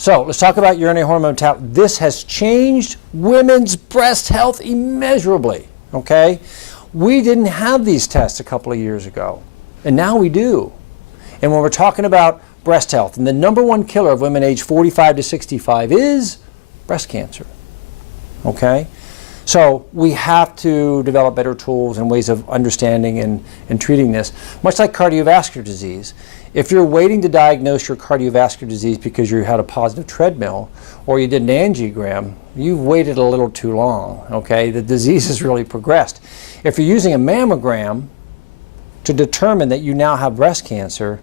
So let's talk about urinary hormone metabolism. This has changed women's breast health immeasurably, okay? We didn't have these tests a couple of years ago, and now we do. And when we're talking about breast health, and the number one killer of women aged 45 to 65 is breast cancer, okay? So we have to develop better tools and ways of understanding and treating this. Much like cardiovascular disease, if you're waiting to diagnose your cardiovascular disease because you had a positive treadmill or you did an angiogram, you've waited a little too long, okay? The disease has really progressed. If you're using a mammogram to determine that you now have breast cancer,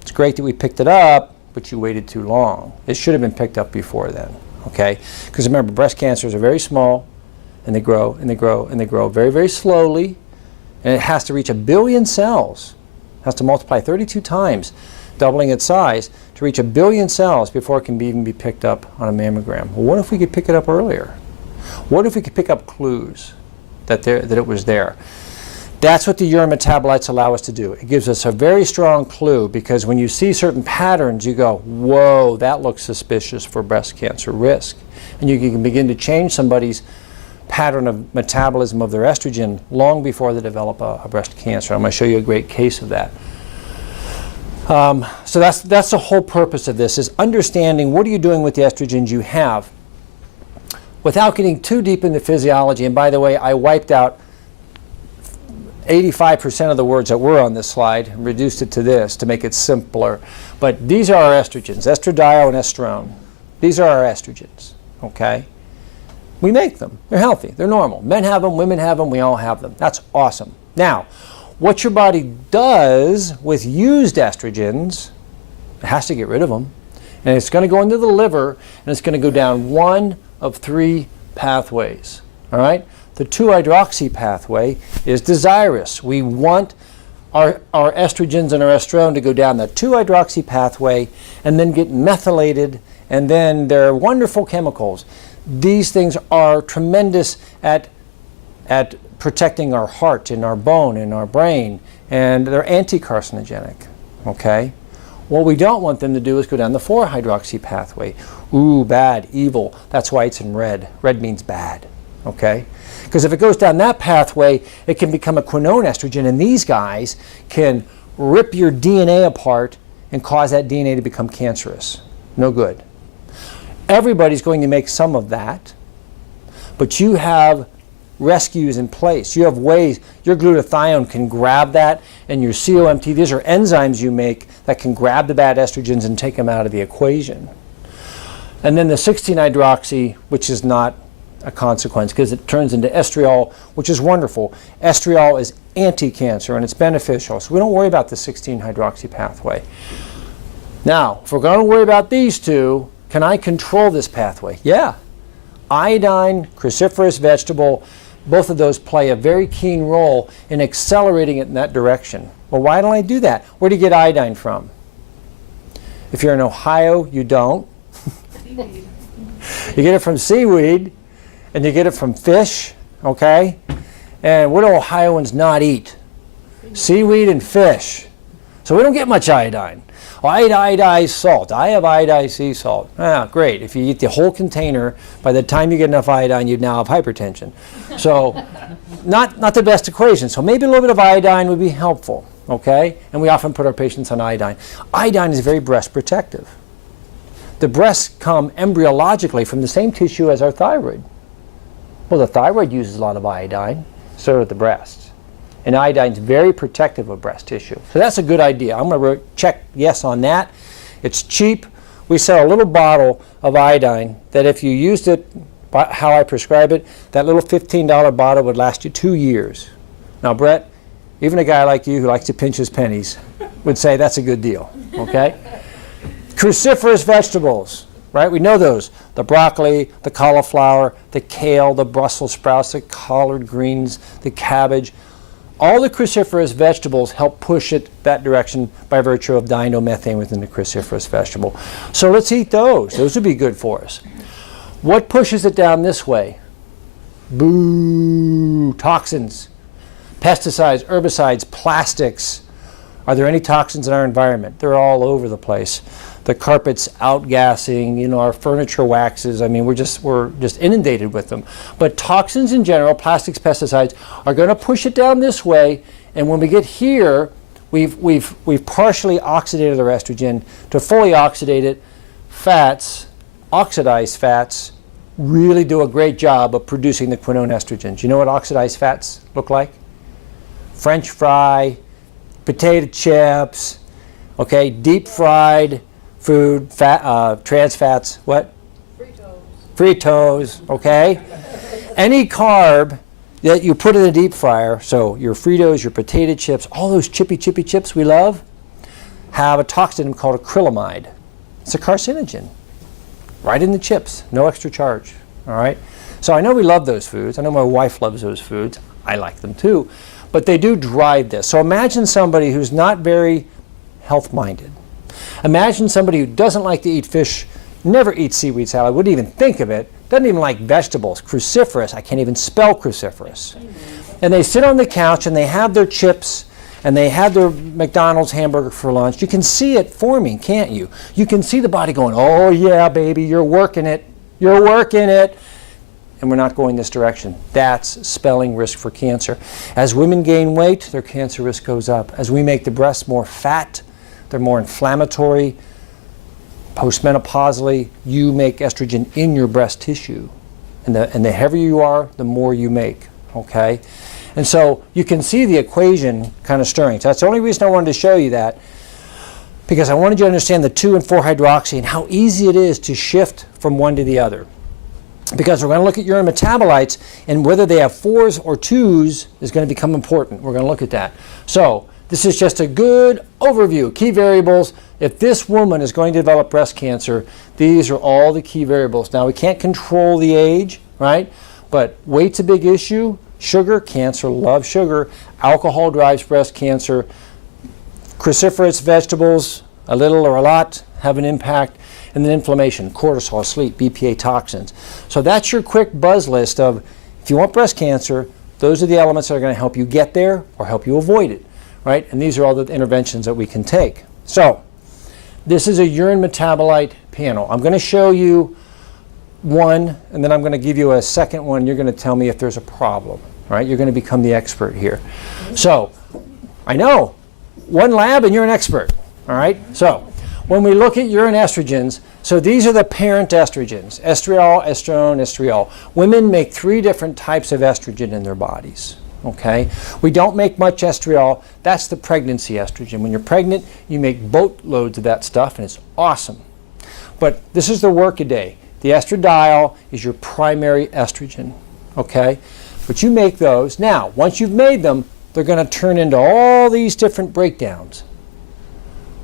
it's great that we picked it up, but you waited too long. It should have been picked up before then, okay? Because remember, breast cancers are very small, and they grow, and they grow, and they grow very, very slowly, and it has to reach 1 billion cells. It has to multiply 32 times, doubling its size, to reach 1 billion cells before it can even be picked up on a mammogram. Well, what if we could pick it up earlier? What if we could pick up clues that it was there? That's what the urine metabolites allow us to do. It gives us a very strong clue, because when you see certain patterns, you go, whoa, that looks suspicious for breast cancer risk. And you can begin to change somebody's pattern of metabolism of their estrogen long before they develop a breast cancer. I'm going to show you a great case of that. So that's the whole purpose of this, is understanding what are you doing with the estrogens you have without getting too deep into physiology. And by the way, I wiped out 85% of the words that were on this slide and reduced it to this to make it simpler. But these are our estrogens, estradiol and estrone. These are our estrogens, okay? We make them. They're healthy. They're normal. Men have them, women have them, we all have them. That's awesome. Now, what your body does with used estrogens, it has to get rid of them. And it's going to go into the liver, and it's going to go down one of 3 pathways. All right? The 2-hydroxy pathway is desirous. We want our estrogens and our estrone to go down the 2-hydroxy pathway and then get methylated, and then they're wonderful chemicals. These things are tremendous at protecting our heart and our bone and our brain, and they're anti-carcinogenic, okay? What we don't want them to do is go down the 4-hydroxy pathway. Ooh, bad, evil. That's why it's in red. Red means bad, okay? Because if it goes down that pathway, it can become a quinone estrogen, and these guys can rip your DNA apart and cause that DNA to become cancerous. No good. Everybody's going to make some of that, but you have rescues in place. You have ways. Your glutathione can grab that, and your COMT, these are enzymes you make that can grab the bad estrogens and take them out of the equation. And then the 16-hydroxy, which is not a consequence because it turns into estriol, which is wonderful. Estriol is anti-cancer, and it's beneficial, so we don't worry about the 16-hydroxy pathway. Now, if we're going to worry about these two, can I control this pathway? Yeah. Iodine, cruciferous vegetable, both of those play a very keen role in accelerating it in that direction. Well, why don't I do that? Where do you get iodine from? If you're in Ohio, you don't. You get it from seaweed, and you get it from fish, okay? And what do Ohioans not eat? Seaweed and fish. So we don't get much iodine. Iodized salt. I have iodized sea salt. Ah, great. If you eat the whole container, by the time you get enough iodine, you'd now have hypertension. So not the best equation. So maybe a little bit of iodine would be helpful, okay? And we often put our patients on iodine. Iodine is very breast protective. The breasts come embryologically from the same tissue as our thyroid. Well, the thyroid uses a lot of iodine, so do the breasts. And iodine is very protective of breast tissue. So that's a good idea. I'm going to check yes on that. It's cheap. We sell a little bottle of iodine that if you used it how I prescribe it, that little $15 bottle would last you 2 years. Now, Brett, even a guy like you who likes to pinch his pennies would say that's a good deal, okay? Cruciferous vegetables, right? We know those. The broccoli, the cauliflower, the kale, the Brussels sprouts, the collard greens, the cabbage. All the cruciferous vegetables help push it that direction by virtue of diindomethane within the cruciferous vegetable. So let's eat those. Those would be good for us. What pushes it down this way? Boo! Toxins, pesticides, herbicides, plastics. Are there any toxins in our environment? They're all over the place. the carpet's outgassing, you know, our furniture waxes. I mean, we're just inundated with them. But toxins in general, plastics, pesticides, are going to push it down this way. And when we get here, we've partially oxidated our estrogen. To fully oxidate it, fats, oxidized fats, really do a great job of producing the quinone estrogens. You know what oxidized fats look like? French fry, potato chips, okay, deep fried food, trans fats, what? Fritos, okay? Any carb that you put in the deep fryer, so your Fritos, your potato chips, all those chippy chips we love, have a toxin called acrylamide. It's a carcinogen, right in the chips, no extra charge, all right? So I know we love those foods. I know my wife loves those foods. I like them too. But they do drive this. So imagine somebody who's not very health-minded. Imagine somebody who doesn't like to eat fish, never eats seaweed salad, wouldn't even think of it, doesn't even like vegetables, cruciferous. I can't even spell cruciferous. And they sit on the couch and they have their chips and they have their McDonald's hamburger for lunch. You can see it forming, can't you? You can see the body going, oh yeah, baby, you're working it. You're working it. And we're not going this direction. That's spelling risk for cancer. As women gain weight, their cancer risk goes up. As we make the breasts more fat, they're more inflammatory. Postmenopausally, you make estrogen in your breast tissue. And the heavier you are, the more you make, okay? And so you can see the equation kind of stirring. So that's the only reason I wanted to show you that, because I wanted you to understand the 2 and 4-hydroxy and how easy it is to shift from one to the other. Because we're going to look at urine metabolites, and whether they have 4s or 2s is going to become important. We're going to look at that. So this is just a good overview. Key variables. If this woman is going to develop breast cancer, these are all the key variables. Now, we can't control the age, right? But weight's a big issue. Sugar, cancer loves sugar. Alcohol drives breast cancer. Cruciferous vegetables, a little or a lot, have an impact. And then inflammation, cortisol, sleep, BPA, toxins. So that's your quick buzz list of, if you want breast cancer, those are the elements that are going to help you get there or help you avoid it, right? And these are all the interventions that we can take. So this is a urine metabolite panel. I'm going to show you one, and then I'm going to give you a second one. You're going to tell me if there's a problem, right? You're going to become the expert here. So I know, one lab and you're an expert, all right? So when we look at urine estrogens, so these are the parent estrogens, estriol, estrone, estriol. Women make 3 different types of estrogen in their bodies, okay? We don't make much estriol. That's the pregnancy estrogen. When you're pregnant, you make boatloads of that stuff, and it's awesome. But this is the workaday. The estradiol is your primary estrogen, okay? But you make those. Now, once you've made them, they're going to turn into all these different breakdowns.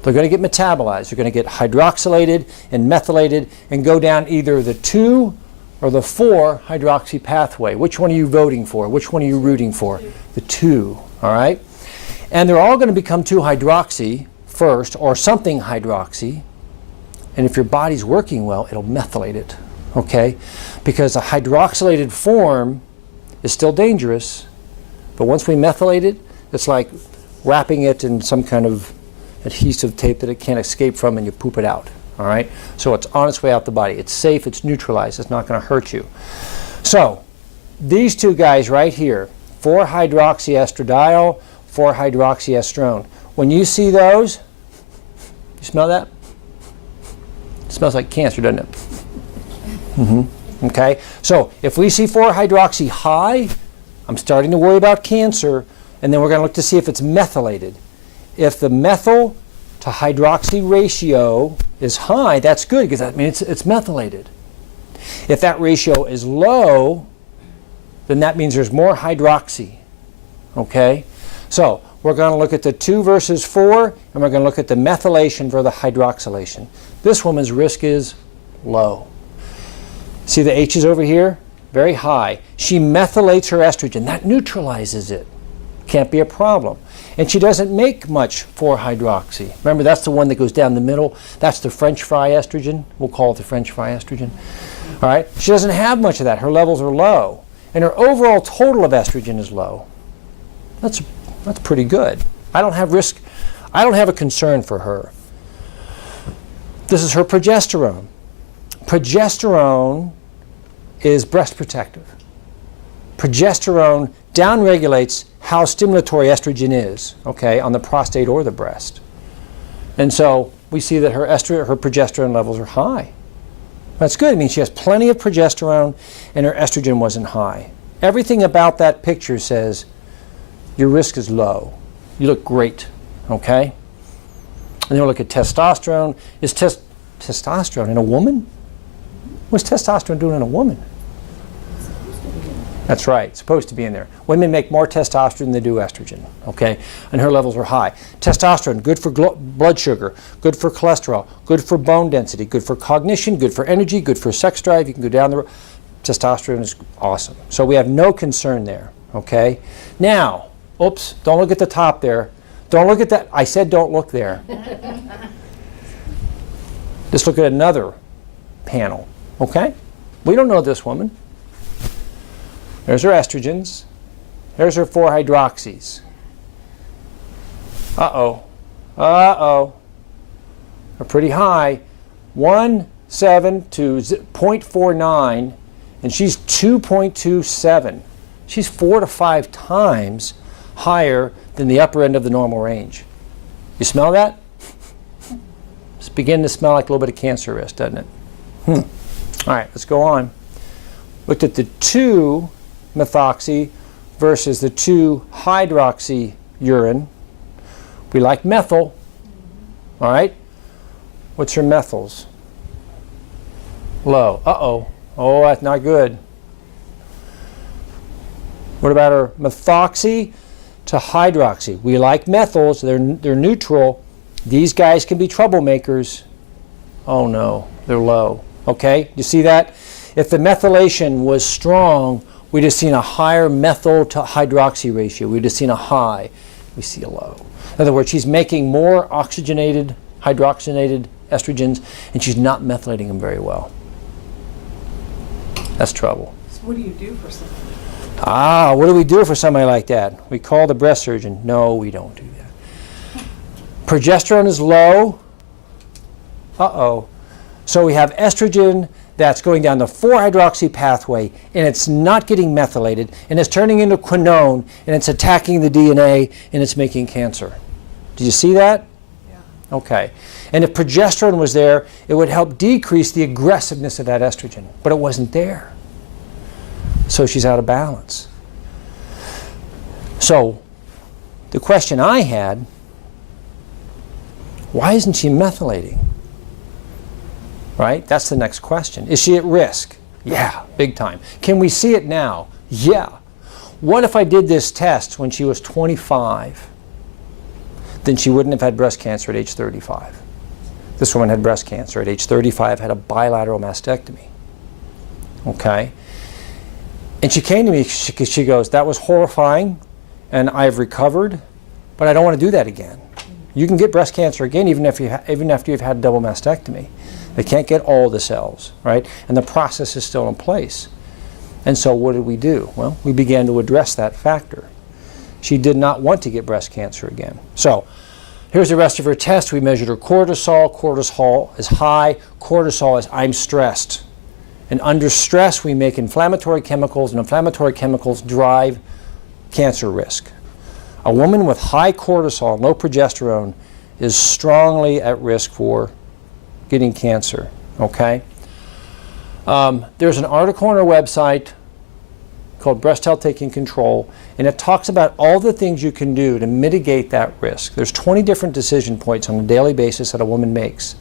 They're going to get metabolized. They're going to get hydroxylated and methylated and go down either the 2 or the 4-hydroxy pathway. Which one are you voting for? Which one are you rooting for? The 2, all right? And they're all going to become 2-hydroxy first, or something hydroxy. And if your body's working well, it'll methylate it, okay? Because a hydroxylated form is still dangerous, but once we methylate it, it's like wrapping it in some kind of adhesive tape that it can't escape from, and you poop it out, all right? So it's on its way out the body. It's safe, it's neutralized, it's not going to hurt you. So these 2 guys right here, 4-hydroxy estradiol, 4-hydroxy estrone. When you see those, you smell that? It smells like cancer, doesn't it? Mm-hmm. Okay, so if we see 4-hydroxy high, I'm starting to worry about cancer, and then we're going to look to see if it's methylated. If the methyl to hydroxy ratio is high, that's good, because that means it's methylated. If that ratio is low, then that means there's more hydroxy, okay? So we're going to look at the 2 versus 4, and we're going to look at the methylation for the hydroxylation. This woman's risk is low. See the H's over here? Very high. She methylates her estrogen. That neutralizes it. Can't be a problem. And she doesn't make much 4-hydroxy. Remember, that's the one that goes down the middle. That's the French fry estrogen. We'll call it the French fry estrogen. All right? She doesn't have much of that. Her levels are low. And her overall total of estrogen is low. That's pretty good. I don't have risk. I don't have a concern for her. This is her progesterone. Progesterone is breast protective. Progesterone downregulates how stimulatory estrogen is, okay, on the prostate or the breast. And so we see that her progesterone levels are high. That's good. It means she has plenty of progesterone and her estrogen wasn't high. Everything about that picture says your risk is low. You look great, okay? And then we'll look at testosterone. Is testosterone in a woman? What's testosterone doing in a woman? That's right, it's supposed to be in there. Women make more testosterone than they do estrogen, okay? And her levels are high. Testosterone, good for blood sugar, good for cholesterol, good for bone density, good for cognition, good for energy, good for sex drive. You can go down the road. Testosterone is awesome. So we have no concern there, okay? Now, oops, don't look at the top there. Don't look at that. I said don't look there. Just look at another panel, okay? We don't know this woman. There's her estrogens. There's her 4-hydroxys. Uh-oh. Uh-oh. They're pretty high. 1.7 to 0.49, and she's 2.27. She's 4 to 5 times higher than the upper end of the normal range. You smell that? It's beginning to smell like a little bit of cancer risk, doesn't it? All right, let's go on. Looked at the 2-methoxy versus the 2-hydroxy urine. We like methyl. All right. What's her methyls? Low. Uh-oh. Oh, that's not good. What about her methoxy to hydroxy? We like methyls. They're neutral. These guys can be troublemakers. Oh no, they're low. Okay, you see that? If the methylation was strong, we'd have seen a higher methyl to hydroxy ratio. We'd have seen a high. We see a low. In other words, she's making more oxygenated, hydrogenated estrogens, and she's not methylating them very well. That's trouble. So what do you do for somebody? What do we do for somebody like that? We call the breast surgeon. No, we don't do that. Progesterone is low. Uh-oh. So we have estrogen that's going down the 4-hydroxy pathway, and it's not getting methylated, and it's turning into quinone, and it's attacking the DNA, and it's making cancer. Did you see that? Yeah. Okay. And if progesterone was there, it would help decrease the aggressiveness of that estrogen, but it wasn't there. So she's out of balance. So the question I had, why isn't she methylating? Right? That's the next question. Is she at risk? Yeah, big time. Can we see it now? Yeah. What if I did this test when she was 25? Then she wouldn't have had breast cancer at age 35. This woman had breast cancer at age 35, had a bilateral mastectomy. Okay? And she came to me, she goes, that was horrifying, and I've recovered, but I don't want to do that again. You can get breast cancer again even after you've had a double mastectomy. They can't get all the cells, right? And the process is still in place. And so what did we do? Well, we began to address that factor. She did not want to get breast cancer again. So here's the rest of her test. We measured her cortisol. Cortisol is high. Cortisol is I'm stressed. And under stress, we make inflammatory chemicals, and inflammatory chemicals drive cancer risk. A woman with high cortisol and low progesterone is strongly at risk for getting cancer, okay? There's an article on our website called Breast Health Taking Control, and it talks about all the things you can do to mitigate that risk. There's 20 different decision points on a daily basis that a woman makes.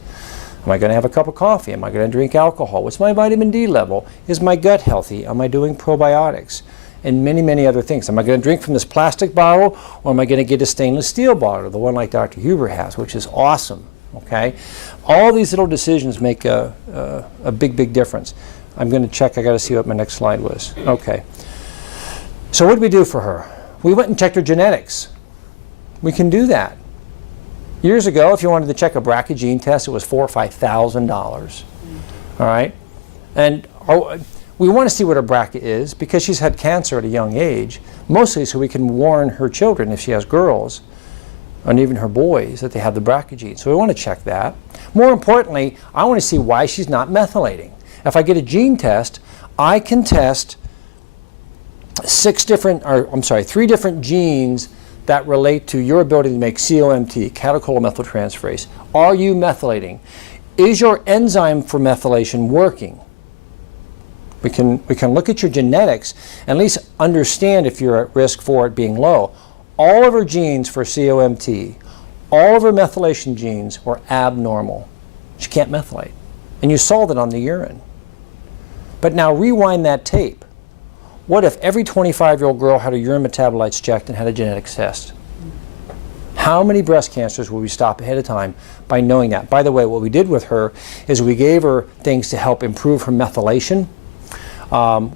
Am I going to have a cup of coffee? Am I going to drink alcohol? What's my vitamin D level? Is my gut healthy? Am I doing probiotics? And many, many other things. Am I going to drink from this plastic bottle, or am I going to get a stainless steel bottle, the one like Dr. Huber has, which is awesome, okay? All these little decisions make a big, big difference. I'm going to check. I got to see what my next slide was. Okay. So what did we do for her? We went and checked her genetics. We can do that. Years ago, if you wanted to check a BRCA gene test, it was $4,000 or $5,000. All right? And we want to see what her BRCA is because she's had cancer at a young age, mostly so we can warn her children if she has girls and even her boys, that they have the BRCA gene. So we want to check that. More importantly, I want to see why she's not methylating. If I get a gene test, I can test three different genes that relate to your ability to make COMT, catechol-methyltransferase. Are you methylating? Is your enzyme for methylation working? We can look at your genetics and at least understand if you're at risk for it being low. All of her genes for COMT, all of her methylation genes were abnormal. She can't methylate. And you saw that on the urine. But now rewind that tape. What if every 25-year-old girl had her urine metabolites checked and had a genetics test? How many breast cancers will we stop ahead of time by knowing that? By the way, what we did with her is we gave her things to help improve her methylation.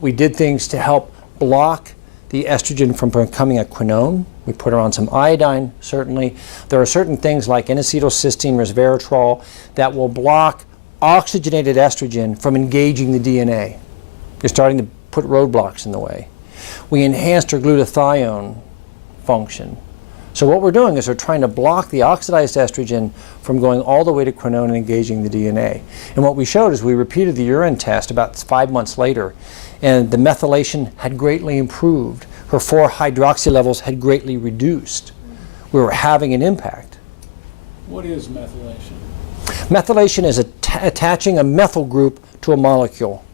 We did things to help block the estrogen from becoming a quinone. We put her on some iodine, certainly. There are certain things like N-acetylcysteine, resveratrol, that will block oxygenated estrogen from engaging the DNA. You're starting to put roadblocks in the way. We enhanced her glutathione function. So what we're doing is we're trying to block the oxidized estrogen from going all the way to quinone and engaging the DNA. And what we showed is we repeated the urine test about 5 months later, and the methylation had greatly improved. Her 4-hydroxy levels had greatly reduced. We were having an impact. What is methylation? Methylation is attaching a methyl group to a molecule.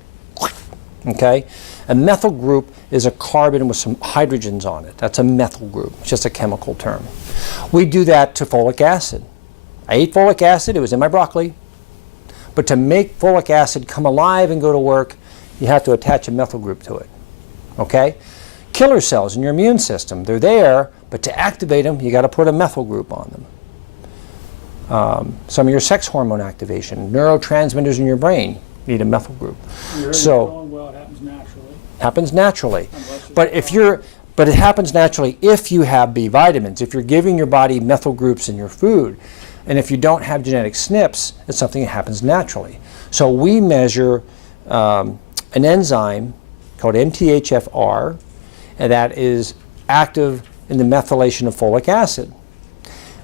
Okay? A methyl group is a carbon with some hydrogens on it. That's a methyl group. It's just a chemical term. We do that to folic acid. I ate folic acid. It was in my broccoli. But to make folic acid come alive and go to work, you have to attach a methyl group to it. Okay? Killer cells in your immune system, they're there, but to activate them, you got to put a methyl group on them. Some of your sex hormone activation, neurotransmitters in your brain need a methyl group. So, well, it happens naturally. Happens naturally. But it happens naturally if you have B vitamins. If you're giving your body methyl groups in your food, and if you don't have genetic SNPs, it's something that happens naturally. So we measure an enzyme called MTHFR, and that is active in the methylation of folic acid.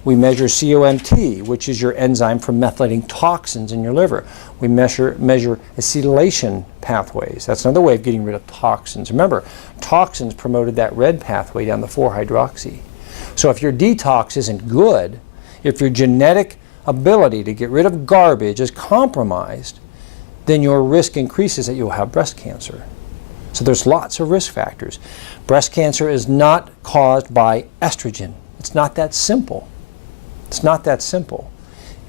We measure COMT, which is your enzyme for methylating toxins in your liver. We measure acetylation pathways. That's another way of getting rid of toxins. Remember, toxins promoted that red pathway down the 4-hydroxy. So if your detox isn't good, if your genetic ability to get rid of garbage is compromised, then your risk increases that you'll have breast cancer. So there's lots of risk factors. Breast cancer is not caused by estrogen. It's not that simple. It's not that simple.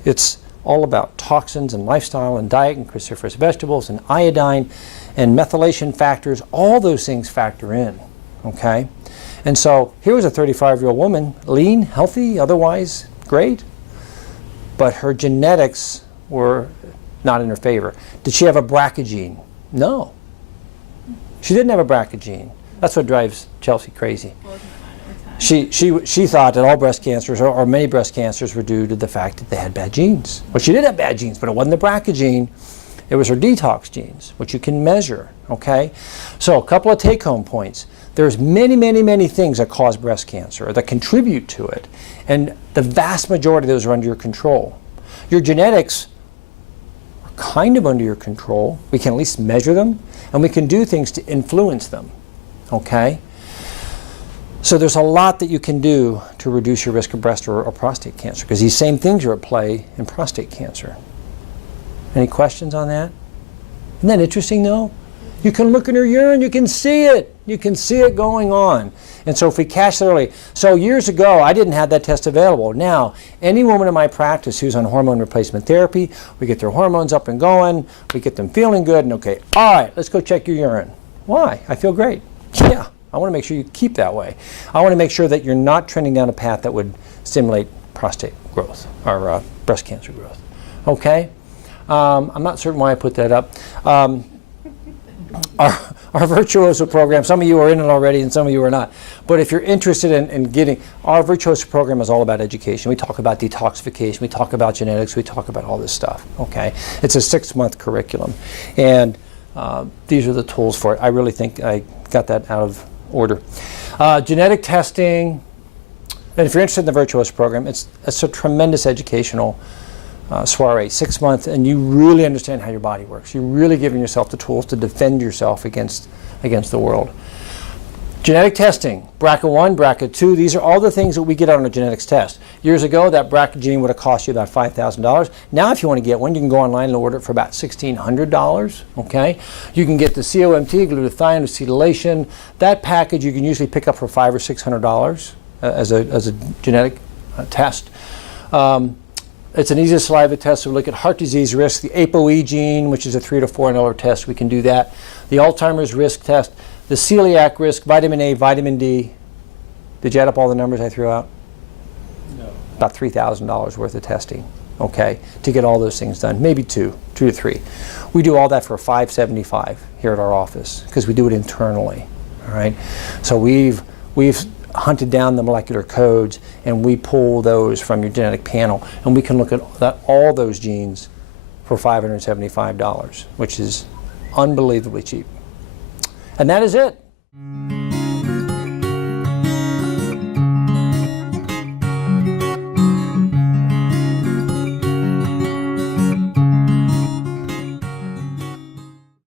It's all about toxins and lifestyle and diet and cruciferous vegetables and iodine and methylation factors. All those things factor in, okay? And so here was a 35-year-old woman, lean, healthy, otherwise great, but her genetics were not in her favor. Did she have a BRCA gene? No. She didn't have a BRCA gene. That's what drives Chelsea crazy. She thought that all breast cancers, or many breast cancers, were due to the fact that they had bad genes. Well, she did have bad genes, but it wasn't the BRCA gene. It was her detox genes, which you can measure, okay? So a couple of take-home points. There's many, many, many things that cause breast cancer, or that contribute to it, and the vast majority of those are under your control. Your genetics are kind of under your control. We can at least measure them, and we can do things to influence them, okay? So there's a lot that you can do to reduce your risk of breast or prostate cancer, because these same things are at play in prostate cancer. Any questions on that? Isn't that interesting, though? You can look in her urine, you can see it. You can see it going on. And so if we catch it early. So years ago, I didn't have that test available. Now, any woman in my practice who's on hormone replacement therapy, we get their hormones up and going, we get them feeling good, and okay, all right, let's go check your urine. Why? I feel great. Yeah. I want to make sure you keep that way. I want to make sure that you're not trending down a path that would stimulate prostate growth or breast cancer growth. Okay? I'm not certain why I put that up. Our Virtuoso program, some of you are in it already and some of you are not. But if you're interested in getting, our Virtuoso program is all about education. We talk about detoxification, we talk about genetics, we talk about all this stuff. Okay? It's a 6-month curriculum. And these are the tools for it. I really think I got that out of order. Genetic testing, And if you're interested in the Virtuoso program, it's a tremendous educational soiree, 6 months, and you really understand how your body works. You're really giving yourself the tools to defend yourself against the world. Genetic testing, BRCA1, BRCA2, these are all the things that we get on a genetics test. Years ago, that BRCA gene would have cost you about $5,000. Now, if you want to get one, you can go online and order it for about $1,600, okay? You can get the COMT, glutathione, acetylation. That package you can usually pick up for $500 or $600 as a genetic test. It's an easy saliva test, so we look at heart disease risk, the ApoE gene, which is a $3 to $400 test, we can do that. The Alzheimer's risk test, the celiac risk, vitamin A, vitamin D. Did you add up all the numbers I threw out? No. About $3,000 worth of testing, okay, to get all those things done. Maybe two to three. We do all that for $575 here at our office because we do it internally, all right? So we've hunted down the molecular codes and we pull those from your genetic panel and we can look at all those genes for $575, which is unbelievably cheap. And that is it.